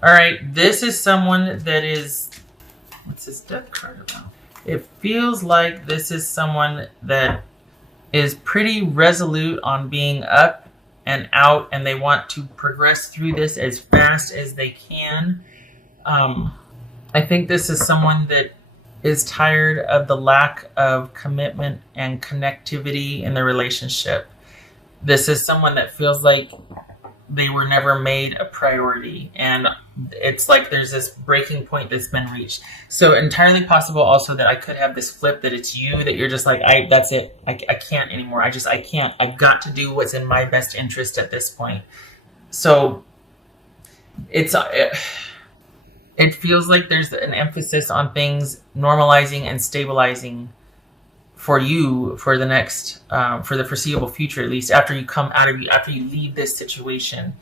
All right, this is someone that is. What's this death card about? It feels like this is someone that is pretty resolute on being up and out, and they want to progress through this as fast as they can. I think this is someone that is tired of the lack of commitment and connectivity in the relationship. This is someone that feels like they were never made a priority, and it's like there's this breaking point that's been reached. So entirely possible also that I could have this flip, that it's you, that you're just like, that's it, I can't anymore, I can't, I've got to do what's in my best interest at this point. So it feels like there's an emphasis on things normalizing and stabilizing for you for the next, for the foreseeable future, at least after you come out of after you leave this situation.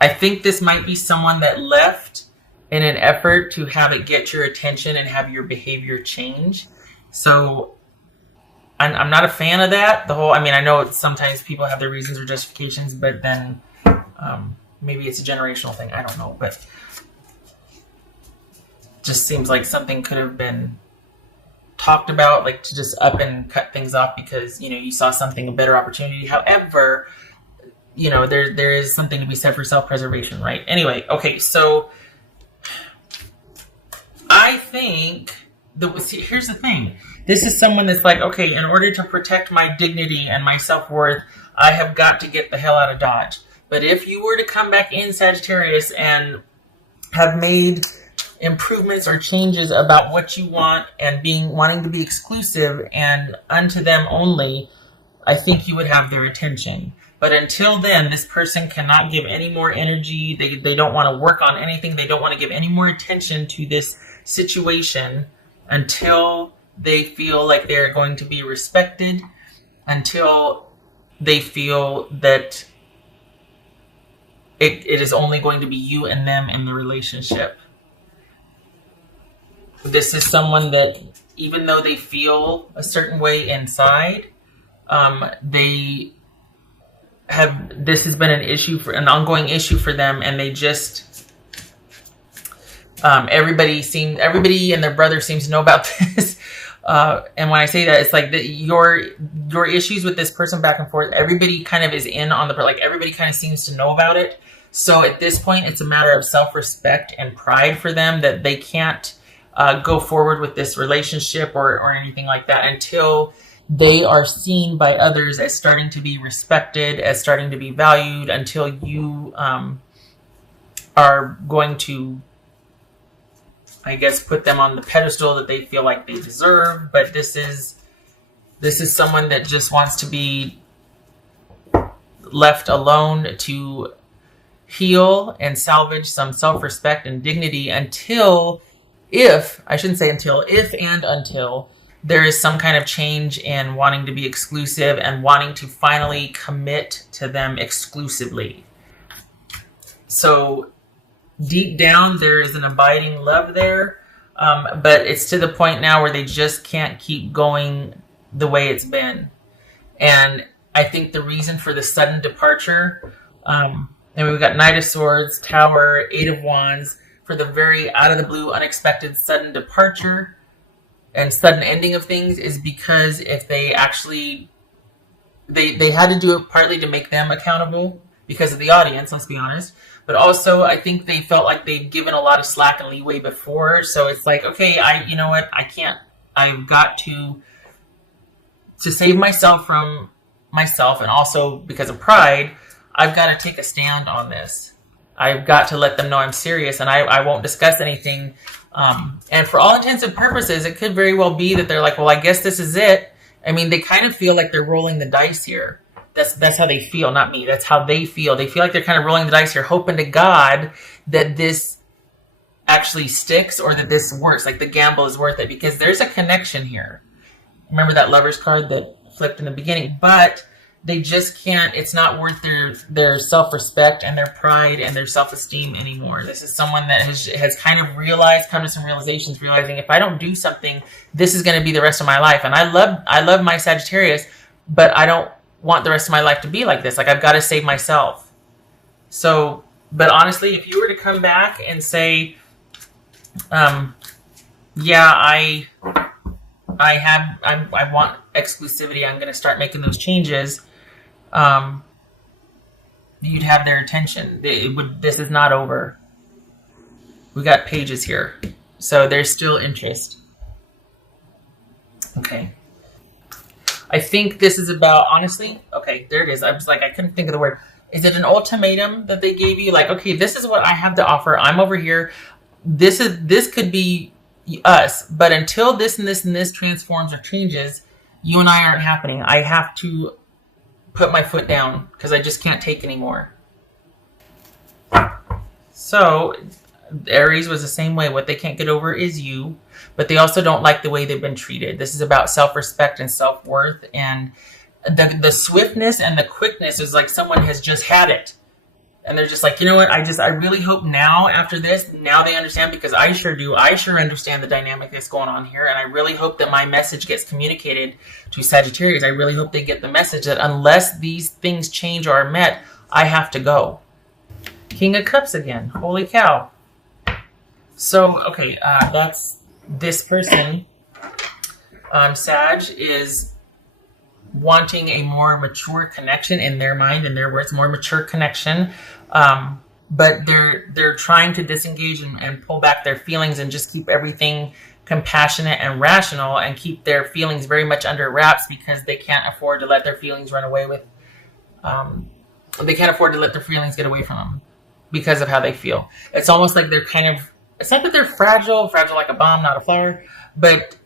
I think this might be someone that left in an effort to have it get your attention and have your behavior change. So I'm not a fan of that. I know sometimes people have their reasons or justifications, but then maybe it's a generational thing. I don't know, but just seems like something could have been talked about, like to just up and cut things off because you saw something, a better opportunity. However, there is something to be said for self-preservation, right? Anyway, okay, so I think here's the thing. This is someone that's like, okay, in order to protect my dignity and my self-worth, I have got to get the hell out of Dodge. But if you were to come back in Sagittarius and have made improvements or changes about what you want and wanting to be exclusive and unto them only, I think you would have their attention. But until then, this person cannot give any more energy. They don't want to work on anything. They don't want to give any more attention to this situation until they feel like they're going to be respected, until they feel that it is only going to be you and them in the relationship. This is someone that, even though they feel a certain way inside, this has been an ongoing issue for them, and they just, everybody and their brother seems to know about this. And when I say that, it's like your issues with this person back and forth, everybody kind of is in on everybody kind of seems to know about it. So at this point, it's a matter of self-respect and pride for them that they can't go forward with this relationship or anything like that until they are seen by others as starting to be respected, as starting to be valued, until you are going to, I guess, put them on the pedestal that they feel like they deserve. But this is someone that just wants to be left alone to heal and salvage some self-respect and dignity until there is some kind of change in wanting to be exclusive and wanting to finally commit to them exclusively. So deep down, there is an abiding love there, but it's to the point now where they just can't keep going the way it's been. And I think the reason for the sudden departure, and we've got Knight of Swords, Tower, Eight of Wands, for the very out of the blue, unexpected, sudden departure and sudden ending of things, is because if they actually, they had to do it partly to make them accountable because of the audience, let's be honest. But also, I think they felt like they'd given a lot of slack and leeway before. So it's like, okay, you know what? I can't, I've got to save myself from myself, and also because of pride, I've got to take a stand on this. I've got to let them know I'm serious, and I won't discuss anything. And for all intents and purposes, it could very well be that they're like, well, I guess this is it. I mean, they kind of feel like they're rolling the dice here. That's how they feel, not me. That's how they feel. They feel like they're kind of rolling the dice here, hoping to God that this actually sticks or that this works, like the gamble is worth it, because there's a connection here. Remember that Lover's card that flipped in the beginning? But they just can't, it's not worth their self-respect and their pride and their self-esteem anymore. This is someone that has kind of come to some realizations, realizing if I don't do something, this is going to be the rest of my life. And I love my Sagittarius, but I don't want the rest of my life to be like this. Like, I've got to save myself. So But honestly, if you were to come back and say, yeah, I want exclusivity, I'm going to start making those changes, you'd have their attention. This is not over. We got pages here. So there's still interest. Okay. I think this is about, honestly, okay, there it is. I was like, I couldn't think of the word. Is it an ultimatum that they gave you? Like, okay, this is what I have to offer. I'm over here. This could be us, but until this and this and this transforms or changes, you and I aren't happening. I have to put my foot down because I just can't take anymore. So Aries was the same way. What they can't get over is you, but they also don't like the way they've been treated. This is about self-respect and self-worth, and the swiftness and the quickness is like someone has just had it. And they're just like, you know what? I really hope now after this, now they understand, because I sure do. I sure understand the dynamic that's going on here. And I really hope that my message gets communicated to Sagittarius. I really hope they get the message that unless these things change or are met, I have to go. King of Cups again. Holy cow. So, okay, that's this person, Sag, is wanting a more mature connection in their mind, in their words, more mature connection. But they're trying to disengage and pull back their feelings and just keep everything compassionate and rational and keep their feelings very much under wraps because they can't afford to let their feelings run away with, they can't afford to let their feelings get away from them because of how they feel. It's almost like they're kind of, it's not that they're fragile like a bomb, not a flower, but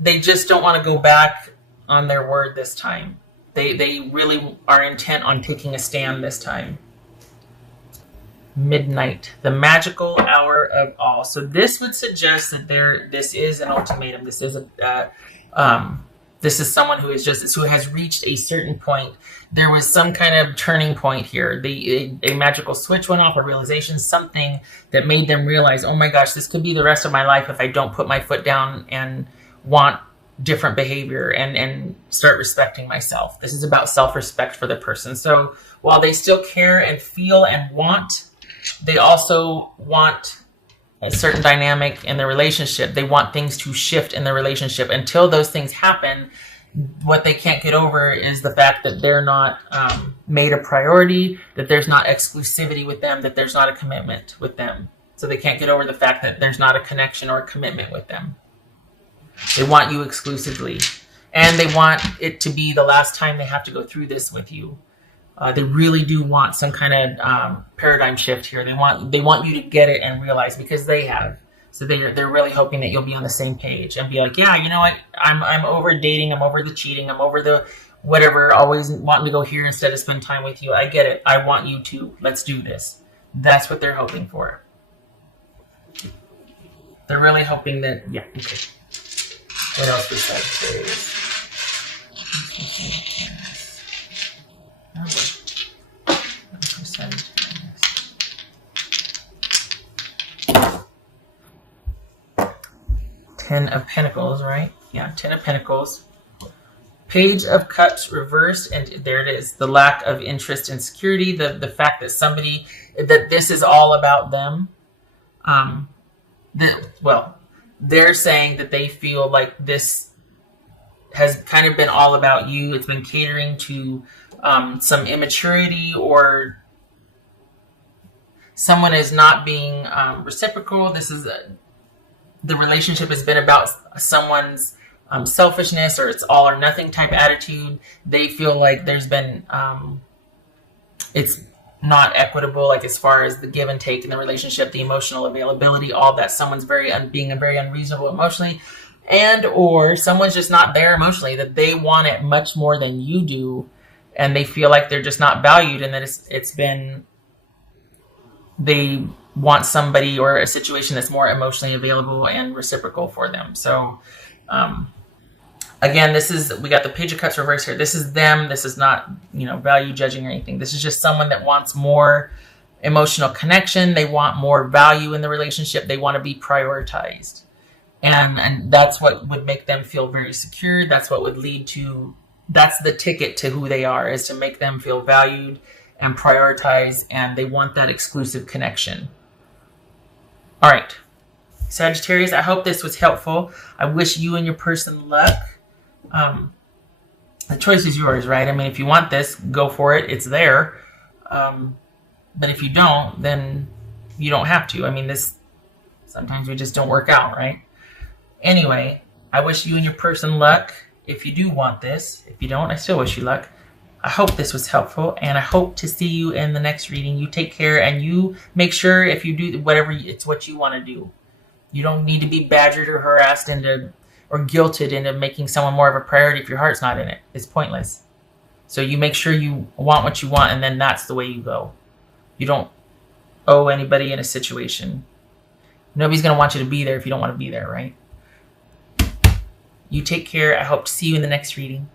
they just don't want to go back on their word this time. They really are intent on taking a stand this time. Midnight, the magical hour of all. So this would suggest that this is an ultimatum. This is this is someone who has reached a certain point. There was some kind of turning point here. A magical switch went off, a realization, something that made them realize, oh my gosh, this could be the rest of my life if I don't put my foot down and want different behavior and start respecting myself. This is about self-respect for the person. So while they still care and feel and want, they also want a certain dynamic in the relationship. They want things to shift in the relationship. Until those things happen, what they can't get over is the fact that they're not made a priority, that there's not exclusivity with them, that there's not a commitment with them. So they can't get over the fact that there's not a connection or a commitment with them. They want you exclusively. And they want it to be the last time they have to go through this with you. They really do want some kind of paradigm shift here. They want you to get it and realize, because they have. So they're really hoping that you'll be on the same page and be like, yeah, you know what? I'm over dating. I'm over the cheating. I'm over the whatever. Always wanting to go here instead of spend time with you. I get it. I want you to. Let's do this. That's what they're hoping for. They're really hoping that. Yeah. Okay. What else was that? 10 of Pentacles, right? Yeah, 10 of Pentacles. Page of Cups reversed, and there it is. The lack of interest and security, the fact that that this is all about them. They're saying that they feel like this has kind of been all about you. It's been catering to some immaturity, or someone is not being reciprocal. This is the relationship has been about someone's selfishness, or it's all or nothing type attitude. They feel like there's been it's not equitable, like as far as the give and take in the relationship, the emotional availability, all that. Someone's being very unreasonable emotionally, and or someone's just not there emotionally, that they want it much more than you do, and they feel like they're just not valued, and that they want somebody or a situation that's more emotionally available and reciprocal for them. So again, we got the Page of Cups reverse here. This is them. This is not, value judging or anything. This is just someone that wants more emotional connection. They want more value in the relationship. They want to be prioritized. And that's what would make them feel very secure. That's what would lead to, that's the ticket to who they are, is to make them feel valued and prioritize, and they want that exclusive connection. All right, Sagittarius, I hope this was helpful. I wish you and your person luck. The choice is yours, right? I mean, if you want this, go for it. It's there. But if you don't, then you don't have to. I mean, sometimes we just don't work out, right? Anyway, I wish you and your person luck if you do want this. If you don't, I still wish you luck. I hope this was helpful, and I hope to see you in the next reading. You take care, and you make sure if you do whatever, it's what you want to do. You don't need to be badgered or harassed or guilted into making someone more of a priority if your heart's not in it. It's pointless. So you make sure you want what you want, and then that's the way you go. You don't owe anybody in a situation. Nobody's going to want you to be there if you don't want to be there, right? You take care. I hope to see you in the next reading.